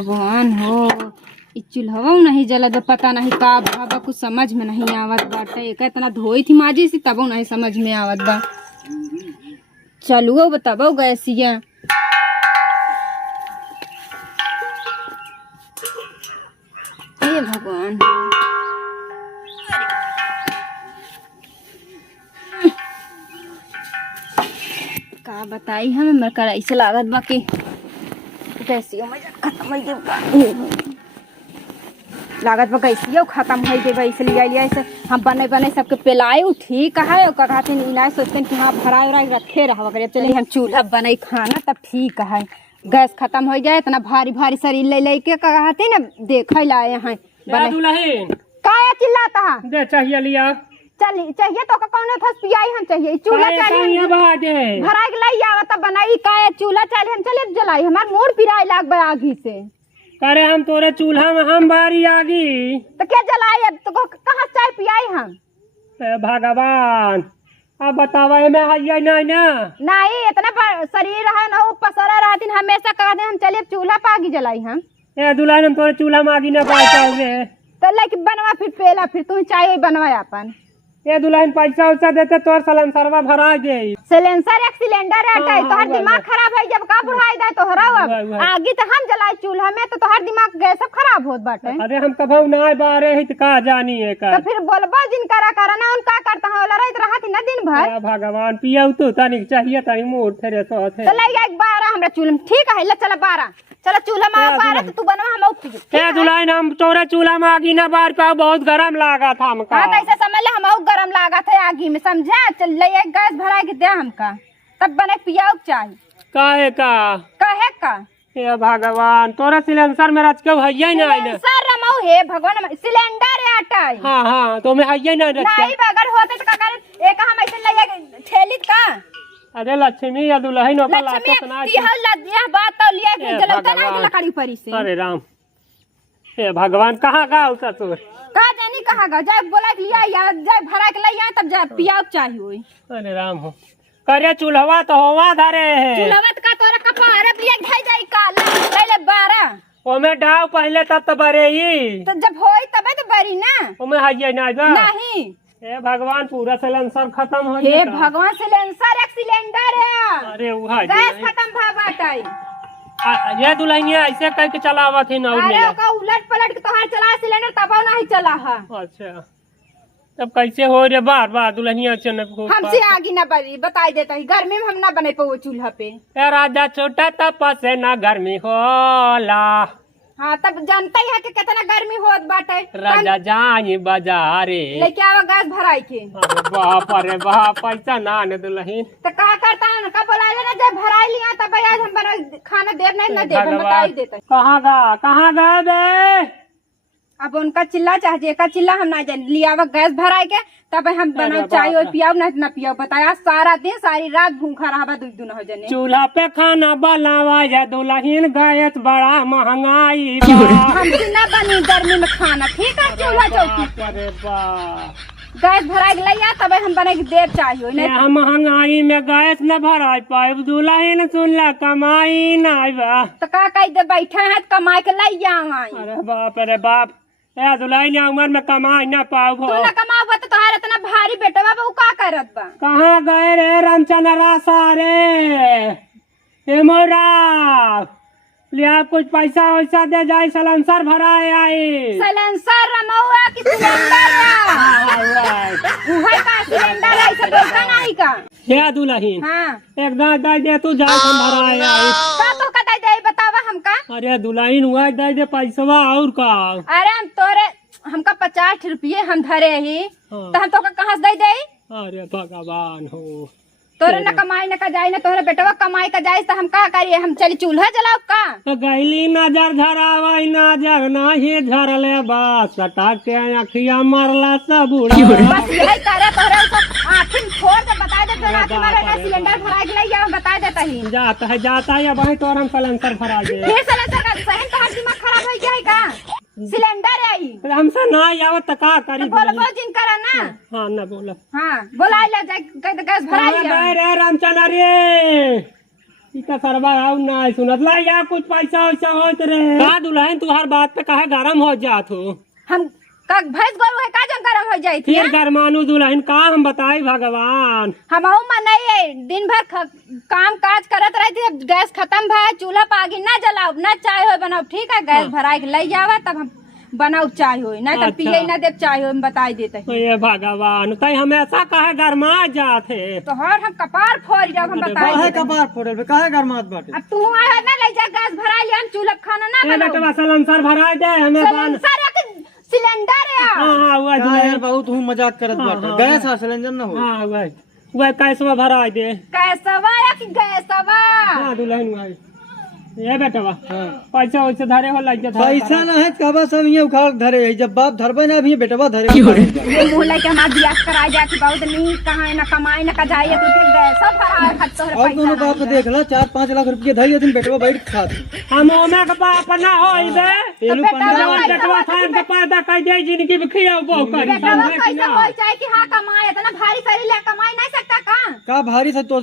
भगवान हो, इ चूल्हा नहीं जलत बा, पता नहीं का बाबा कुछ समझ में नहीं आवत बाटे। एक इतना धोई थी माजी से तबो नहीं समझ में आवत बा। चलुओ बताबो गैसिया। हे भगवान, का बताई हम ऐसे लागत बा कि गैसियो में खत्म हो गई। लागत बा गैसियो खत्म हो गई। इसलिए ऐसे हम बने बने सबके पिलाए ठीक है। और कहते इलाज सोचते हैं कि हाँ भरा उरा रखे रहा करे। चलिए हम चूल्हा बनाई खाना तब ठीक है। गैस खत्म हो जाए इतना भारी भारी शरीर ले लेके कहते ना देखे लाए हैं का चिल्लाता है। दे चाहिए लिया चलिए चाहिए तो कौन था पियाई हम चाहिए चूल्हा चाहिए भरा के लाई आवा तब बनाई का चूल्हा चाहिए हम चले जलाई हमार मूड पिराई लाग बा आगी से। करे हम तोरे चूल्हा में हम बारी आगी तो क्या जलाई अब तो कहाँ चाय पियाई हम। भगवान अब बतावा में है नहीं इतना शरीर है ना वो पसरा रहती हमेशा कहते हम चलिए चूल्हा पे आगी जलाई हम। दुल्हन हम तोरे चूल्हा में आगी न पाए तो लेके बनवा फिर पेला फिर तू चाय बनवा अपन। ये दुल्हन पैसा उसा देते तोर सिलेंसरवा भरा दे। सिलेंसर एक सिलेंडर है तोहर दिमाग खराब है जब का बुढ़ाई दे तोहरा आगे तो हम जलाए चूल्हा में तो तोहर दिमाग गैस सब खराब होत बाटे। अरे हम कभू ना बारे ही का जानी है का तो फिर बोलबा जिन करा करना उन का करता है वाला रहत ना दिन भर। भगवान पिया तो तनिक चाहिए तनी मोर फेरे तो थे तो लग जाए 12 हमरा चूल्हा में ठीक है। ले चला 12 चला चूल्हा में 12 तो तू बनवा हम उपी क्या दुल्हन हम तोरे चूल्हा में आगी ना बार पाओ बहुत गरम लागा था हमका। हां तो ऐसे समझ ले हम गरम लागा था आगी में समझा। चल ले एक गैस भरा के दे हमका तब बने पियाओ चाहिए काहे का कहे का। हे भगवान तोरे सिलेंसर में रच के हइये ना आइले सर रमौ हे भगवान सिलेंडर है आटा। हां हां तो में हइये ना रच नहीं अगर होते तो का कर एक हम ऐसे ले थैली का। अरे लक्ष्मी या दुल्हन ओपा लाते ना यह बात तो लिया के जलता ना लकड़ी परी से। अरे राम हे भगवान कहां का उसा तोर का जानी कहां का जाय बोला के लिया या जाय भरा के लिया तब जा पियाओ चाहिए होई। अरे राम हो करे चूल्हा तो होवा धरे है चूल्हा का तोरा कपार लिया खाई जाई का ले ले 12 ओमे डाव पहले तब तो बरे ही तो जब होई तबे तो बरी ना ओमे हइये ना बा नहीं। हे भगवान पूरा सिलेंसर खत्म हो गया। हे भगवान सिलेंसर एक सिलेंडर है। अरे वो गैस खत्म भा बाटाई। ये दुल्हनिया ऐसे कह के चलावा थी ना अरे का उलट पलट के तोहार चला सिलेंडर तब नहीं चला है। अच्छा तब कैसे हो रे बार बार दुल्हनिया अचानक हो हमसे आगे ना बनी बताई देता है गर्मी में हम ना बने पे वो चूल्हा पे। राजा छोटा तपस से ना गर्मी होला। हाँ तब जानता ही है कि कितना गर्मी होत बाटे। राजा जाई बाजारे लेके आवा गैस भराई के। अरे बाप पैसा ना ने दुल्हन तो का करता है का बोला ना जब भराई लिया तब आज हम बना खाना देव नहीं ना देव बताई देता। कहाँ गए बे। अब उनका चिल्ला चाहिए का चिल्ला हम ना जान लिया गैस भराई के तब हम बना चाय और पियाओ ना पियाओ बताया सारा दिन सारी रात भूखा रहा दुन हो जने। चूल्हा पे खाना बनावा या दुल्हन गैस बड़ा महंगाई हमसे ना बनी गर्मी में खाना ठीक है चूल्हा चौकी। अरे गैस भरा के लिया तब हम बने की देर चाहिए हम महंगाई में गैस न भरा पाए दुल्हन सुनला कमाई ना बा तो का कह दे बैठे हैं कमाई के लिया। अरे बाप ए दुल्हन उम्र में कमाई ना पाओ तू ना कमाओ तो तोहार इतना भारी बेटा बा वो का करत बा। कहाँ गए रे रामचंद्र सारे हे मोरा लिया कुछ पैसा वैसा दे जाए सिलेंसर भरा आई सिलेंसर रमौआ की सिलेंडर है का सिलेंडर है सब बोलता नहीं का। हे दुल्हन हां एक दे दे तू जाए हम भरा आई का तो का दे बतावा हमका। अरे दुल्हन हुआ दे दे पैसा और का। अरे हम तोरे हमका 50 रुपये हम धरे ही तो हम तो कहां से दे। अरे भगवान हो तोरे न कमाई न का जाए न तोरे बेटवा कमाई का जाए तो हम का करिए हम चली चूल्हा जलाओ का। तो गैली नजर झरावा नजर नहीं झरले बस सटा के अखिया मरला सब बस यही करे तोरे तो आखिर छोड़ के बता दे तो रात में सिलेंडर भरा के ले बता देता ही जाता है वही तो हम सिलेंडर भरा दे फिर सिलेंडर का सहन तो दिमाग खराब हो जाएगा। सिलेंडर आई हमसे ना आवत त का करी बोलो जिन करा ना। हां ना बोलो हां बोला ले जाए गैस भरा लिया रे रामचंद्र रे इका सरबा आउ ना सुनत ला या कुछ पैसा वैसा होत रे का दुल्हन तुहार बात पे काहे गरम हो जात हो हम का भैंस गोरू है का जन गरम हो जाई थी फिर गरमानु दुल्हन का हम बताई भगवान हमहू मनई है दिन भर काम काज करत रहती है गैस खत्म भा चूल्हा पर आगे ना जलाओ ना चाय हो बनाओ ठीक है गैस भरा के ले जावा तब हम बनाओ चाय हो ना तब पिए ना देव चाय हो बताई देते हैं ये भगवान तई हमेशा काहे गरमा जात है तो हर हम कपार फोड़ जाओ हम बताई काहे कपार फोड़ल बे काहे गरमात बाटे अब तू आया ना ले जा गैस भरा ले हम चूल्हा खाना ना ए बनाओ बेटवा सलंसर भरा दे हमें बन सिलेंडर है हां हुआ का यार बहुत हूं मजाक करत बाटे गैस आ सिलेंडर ना हो हां वह कैसवा भरा दे कैसवा या कि गैसवा हां दुल्हन भाई ये बेटवा पैसा वैसे धरे हो लग जा पैसा ना है कहबा सब ये उखाड़ धरे है जब बाप धरबे ना अभी बेटवा धरे ये मुंह लेके हमार बियाह करा जा कि बहुत नी कहां ना कमाई ना कजाई तो फिर गैस भरा है खत तोहरे और कोनो बाप देख ला 4-5 लाख रुपया धइए दिन बेटवा बैठ के खात हम ओमे के बाप ना होई बे पेलू बेटवा पंडा बेटवा थान के पैदा कर दे जिंदगी में खियाओ बहु करी बेटवा कैसे होई चाहे कि हां कमाए इतना भारी सारी ले कमाई नहीं सकता का भारी से तो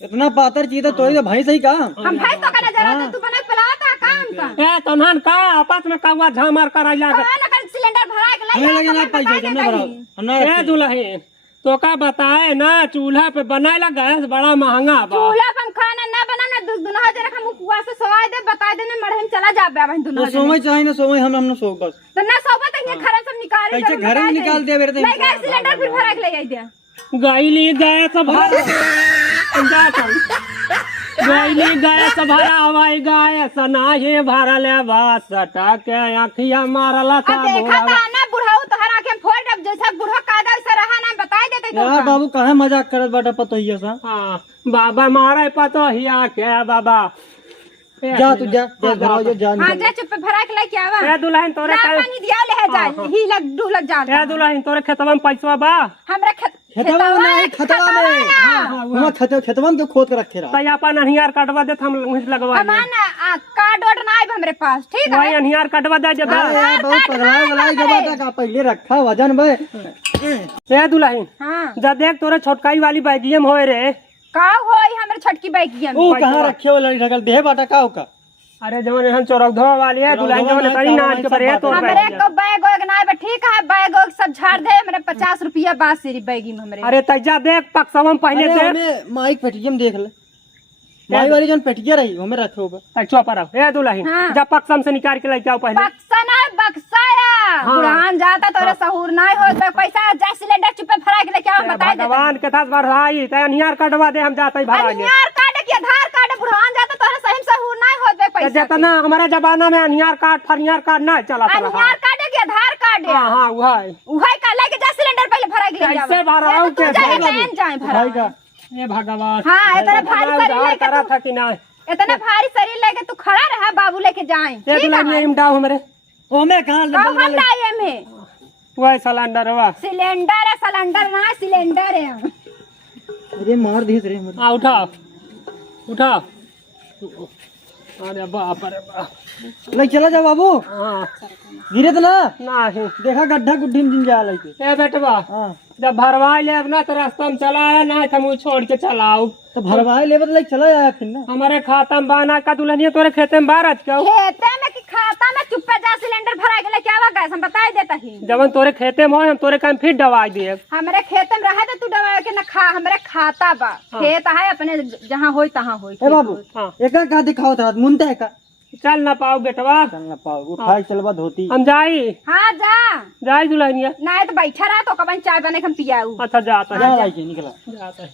इतना पातर चीज है तो भाई सही का हम भाई तो करना जरूरत है तू बना पिलाता काम का ए तोहन का आपस में कौवा झामर कराइला कहा ना कर सिलेंडर भरा के हमें ले लगे ना पैसा जमना भरा हम ना ए दुल्हन तो का बताए ना चूल्हा पे बनाएला गैस बड़ा महंगा बा चूल्हा पर हम खाना ना बनाना दुनहा जरा हम उपवास से सोवाय दे बता देने मरहम चला जाबे अब तो दुनहा सोमय चाहिए ना सोमय हम सो बस तो ना सोबत है खरन सब निकाल कैसे घर में निकाल दे बेरे नहीं गैस सिलेंडर फिर भरा के ले आई दे गईली गैस भर जा चल गईली गैस भरा हवाई गैस नाही भरल बस सटा के आँखिया मारला अब देखा था ना बुढ़ाऊ तो हर आंखें फोड़ अब जैसा बुढ़ा कायदा वैसा रहा ना बता देते तो यार बाबू काहे मजाक करत बाटे पतोहिया सा हाँ बाबा मारे पतो हिया के बाबा जा तू जा घराओ जा हां जा चुप भरा के लेके आवा ए दुल्हन तोरे ना पानी दिया ले जा ही लग डू लग जा ए दुल्हन तोरे खेतवा में पैसा बा हमरा खेतवा में नहीं खतवा में हां खेतवा में खोद के रखे रहा तै अपन अनियार कटवा दे हम घुस लगवा हमारा कार्ड ऑर्डर ना आए हमरे पास ठीक है वही अनियार कटवा दे जब यार बहुत पगला वाला जब का पहले रखा वजन बे ए दुल्हन हां जा देख तोरे छोटकाई वाली बैगियम होए रे का होई हमरे छटकी बैगिया में ओ कहां रखे वाला ढकल देह बाटा का होका अरे जवन हम चौरौधा वाली है दुल्हन जवन करी ना के पर तो हमरे को बैग वैग ना आए ठीक है बैग वैग सब झाड़ दे हमरे 50 रुपया बात सिरी बैगी में हमरे अरे तैजा देख पक्सवम पहले से हमें माइक पेटीएम देख ले माई वाली जन पेटिया रही हमें रखे होगा चुप रहो ए दुल्हन हाँ। जब पक्सम से निकाल के लेके आओ पहले बक्सा ना बक्साया हाँ। बुढ़ान जाता तोरे सहूर ना हो तो पैसा जा सिलेंडर चुपे भरा के लेके आओ बता दे भगवान के थास भराई तै अनियार कटवा दे हम जाते भरा ले अनियार कार्ड के आधार कार्ड बुढ़ान जाता तोरे सही सहूर ना हो तो पैसा जितना हमारे जमाना में अनियार कार्ड फनियार कार्ड ना चला था अनियार कार्ड के आधार कार्ड हां हां वही उहे का लेके जा सिलेंडर पहले भरा के ले जा कैसे भराऊ के जाए भरा भाई का ए भगवान हां इतना भारी शरीर लेके करा था कि ना इतना भारी शरीर लेके तू खड़ा रहा बाबू लेके जाए ए दुल्हन ये डाउ हमरे ओमे कहां हम लाए में वही सिलेंडर वा सिलेंडर है सिलेंडर ना सिलेंडर है अरे मार दे रे मत आ उठा उठा अरे बाप रे बाप ले चला जा बाबू हां गिरे तो ना नहीं देखा गड्ढा गुड्ढी में जा लगे ए बेटवा हां जब भरवाई ले अपना तो रास्ता में चलाया ना तो मुझे छोड़ के चलाओ तो भरवाए ले ले चला जाया फिर ना हमारे खाता में बाना का दुल्हनिया तोरे खेते में बारत क्यों खेते में कि खाता में चुप्पे जा सिलेंडर भरा के लेके आवा गैस हम बताई देता ही जब तोरे खेते में हो हम तोरे काम फिर दवाई दिए हमरे खेत में रहे तो तू दवा के ना खा हमरे खाता बा खेत है अपने जहाँ होई तहाँ होई ए बाबू हाँ एका का दिखाओ था मुंते का चल ना पाओ बेटवा चल ना पाओ उठाई चलवा धोती हम जाई हाँ जा जाई दुल्हनिया ना तो बैठा रहा तो कबन चाय बने के हम पियाऊ अच्छा जाता है जा लाइके निकला जाता है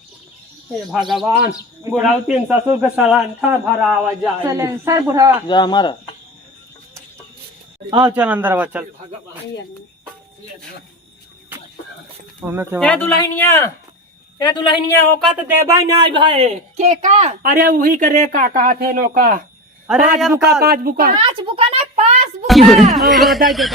हे भगवान बुढ़ाउती ससुर के सलान खा भरा आवाज जाए चल सर बुढ़ा जा हमारा आओ चल अंदर आवा चल ओमे के ए दुल्हनिया ओका तो देबा ना भाई के का अरे वही करे का कहा थे नौका अरे पाँच बुका पाँच बुका पाँच बुका ना पाँच बुका हाँ, दे।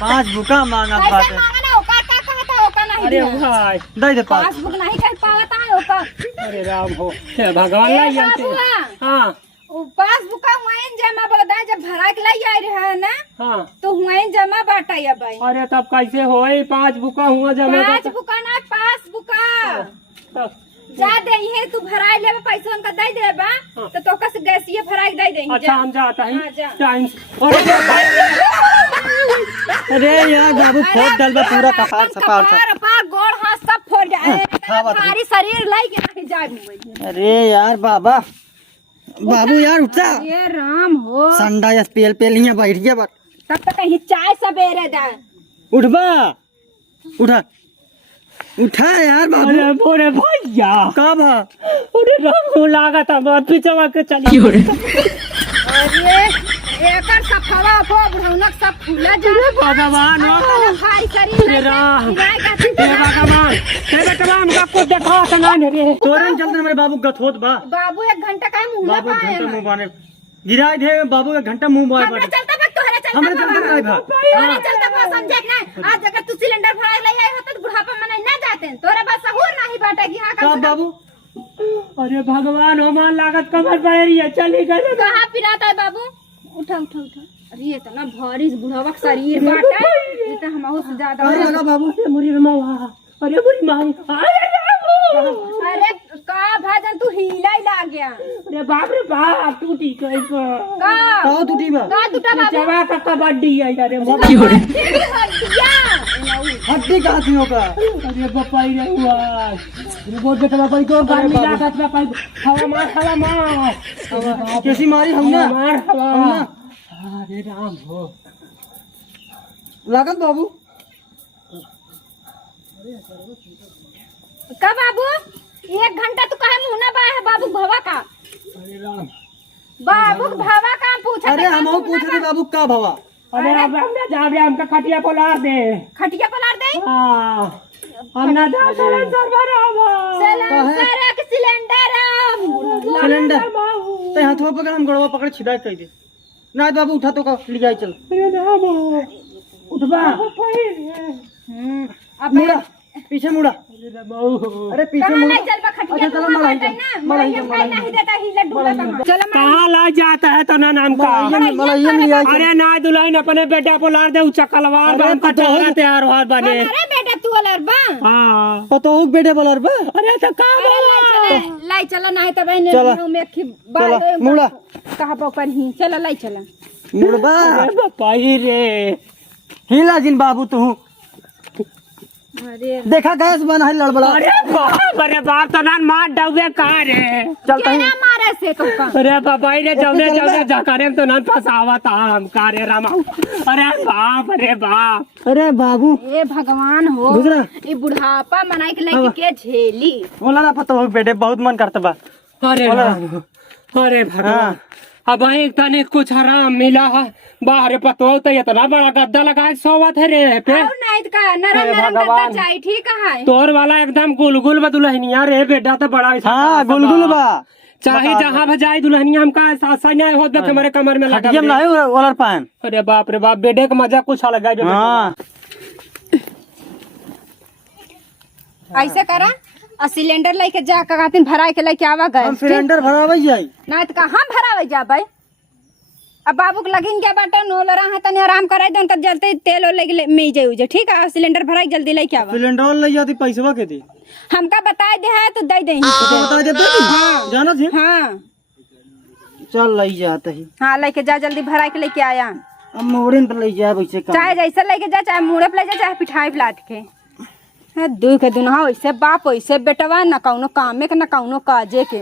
पांच बुका मांगा कैसे बात है मांगा ना ओका का कहता ओका नहीं अरे दिया भाई दे दे पाँच पांच बुक नहीं कर पाता है ओका अरे राम हो हे भगवान लाई जानते बाबुआ हाँ वो पाँच बुका हुआइन जमा बता जब भरा के लाई आई रहा है ना हाँ तो हुआइन जमा बाटा या भाई अरे तब कैसे होए पाँच बुका हुआ जमा पाँच बुका ना पाँच बुका जा दे ये तू भराई लेबे पैसा उनका दे देबा तो तोका से गैसीय भराई दे दे। अच्छा हम जाता है हाँ, जा। टाइम। अरे यार बाबू खोद डालबा पूरा कपार सपार सब। कपार गोड़ हाथ सब फोड़ जाए हाँ, बात है। सारी शरीर लाई के नहीं जाए। अरे यार बाबा बाबू यार उठा ये राम हो संडा या पेल पेलियां बैठ गया बा। तब तक कहीं चाय सवेरे दे। उठबा उठा उठा यार बाबू। अरे बोरे भैया कब है अरे राम लागा था बात पीछे के चली। अरे एकर सफावा को बुढ़ौनक सब फूला जा। भगवान हो भाई शरीर अरे राम गिराए का हे भगवान हे भगवान का कुछ देखा संगा रे तोरन चलते मेरे बाबू गथोत बा। बाबू 1 घंटा का मुंह में बाबू पाए घंटा मुंह बाने गिराए दे बाबू का घंटा मुंह बाने हमरा चलता बा तोहरे चलता हमरे चलते बा। नहीं भा। तोहरे चलता बा समझे कि नहीं। आज अगर तू सिलेंडर भरा ले आई होत तो बुढ़ापा में ना जाते तोरे बात सहूर नहीं बाटे कि हां कब बाबू अरे भगवान हमार लागत कमर पड़ रही है चली गई। कहां पिराता है बाबू। उठा उठा उठा। अरे ये तो ना भारी बुढ़ावा का शरीर बाटे ये तो हमहु से ज्यादा। अरे लगा बाबू अरे मुरी मावा अरे मुरी माई अरे का भाजन तू हिला ही लाग गया। अरे बाप रे बाप टूटी गई का कहो टूटी बा का टूटा बाबू। जवा का कबड्डी है अरे हड्डियां हड्डी कहाँ थी होगा अरे बपाई रे हुआ अरे बहुत बेटा बपाई तो गाड़ी लागत में पाई हवा मार कैसी मारी हम ना मार हवा हम ना अरे राम हो लागत बाबू का बाबू 1 घंटा तू कहे मुंह ना बाय है बाबू भवा का। अरे राम बाबू भवा का पूछा। अरे हम पूछ रहे बाबू का भवा अरे अब हमने जा रहे हमका खटिया पोलार दे खटिया पलार दे। हां हम ना जा सिलेंडर भरावा सिलेंडर एक सिलेंडर सिलेंडर ते हाथवा पकड़ हम गड़वा पकड़ छिदा कह दे ना बाबू उठा तो का ले जाए चल अरे राम हो उठबा अब मुड़ा पीछे मुड़ा अरे राम अरे पीछे कहां मुड़ा नहीं चलबा खटिया अच्छा, चलो, तू मलाई बाटे जा, ना मलाई मलाई जा, खाई मलाई नहीं देता ही लड्डू का कहां। चल कहाँ ला जाता है तो ना नाम का मलाई ले आए अरे ना दुल्हन अपने बेटा पोलार दे उच्चा कलवार अरे बाम का पता है। टोरा तैयार हुआ बने अरे बेटा तू अलर बा। हाँ पतो हो बेटे बोलर बा अरे तो का लाई चला नहीं तब ने चला, में खी चला, मुड़ा। कहां पर ही चला लाई चला। मुड़बा अरे बपाई रे हिला जिन बाबू तू अरे देखा गैस बना है लड़बड़ा अरे बाप तो ना मार डबे का रे चलता केना है मारे से तो का। अरे बपाई रे जौने जौने जकारे तो ना फसावा था हम का रे रामा अरे बाप अरे बाबू ए भगवान हो गुजरा ये बुढ़ापा मनाई के लेके के झेली। बोला ना पतो हो बेटे बहुत मन करता बा अरे बोला। राम अरे भगवान हाँ। अब एक तने कुछ हराम मिला है बाहर पतो तो इतना बड़ा गद्दा लगा सोवत है रे पे और नहीं का नरम हे नरम भगवान। करता चाहिए ठीक है। तोर वाला एकदम गुलगुल बा दुल्हनिया रे बेटा तो बड़ा ऐसा हाँ गुलगुल बा चाहे जहाँ भजाई दुल्हनिया हमका ऐसा नहीं होत बा कि हमारे कमर में लगा हटियम ना है ओलर पान अरे बाप रे बाप बेटे का मजा कुछ अलग है जो हाँ ऐसे करा और सिलेंडर लेके जा कगातिन भराई के लेके आवा गए हम सिलेंडर भरावे जाई ना तो हम भरावे जाबे। अब बाबू के लगिन के बाटन नोल रहा तने आराम कराई दन का जलते तेल और लेके में जाई जे ठीक है। सिलेंडर भराई जल्दी लेके आवा। सिलेंडर ले जाती पैसवा के दी हमका बताए दे है तो दे दे। तो बता दे जाना थी हां चल ले जाते ही हां लेके जा जल्दी भराई के लेके आया। अब मोड़न पर ले जाए वैसे का चाहे जैसे लेके जा चाहे मुड़े पे ले जा चाहे पिठाई प्लाट के दुई के दुनहा वैसे बाप वैसे बेटवा न कौनो कामे के न कौनो काजे के।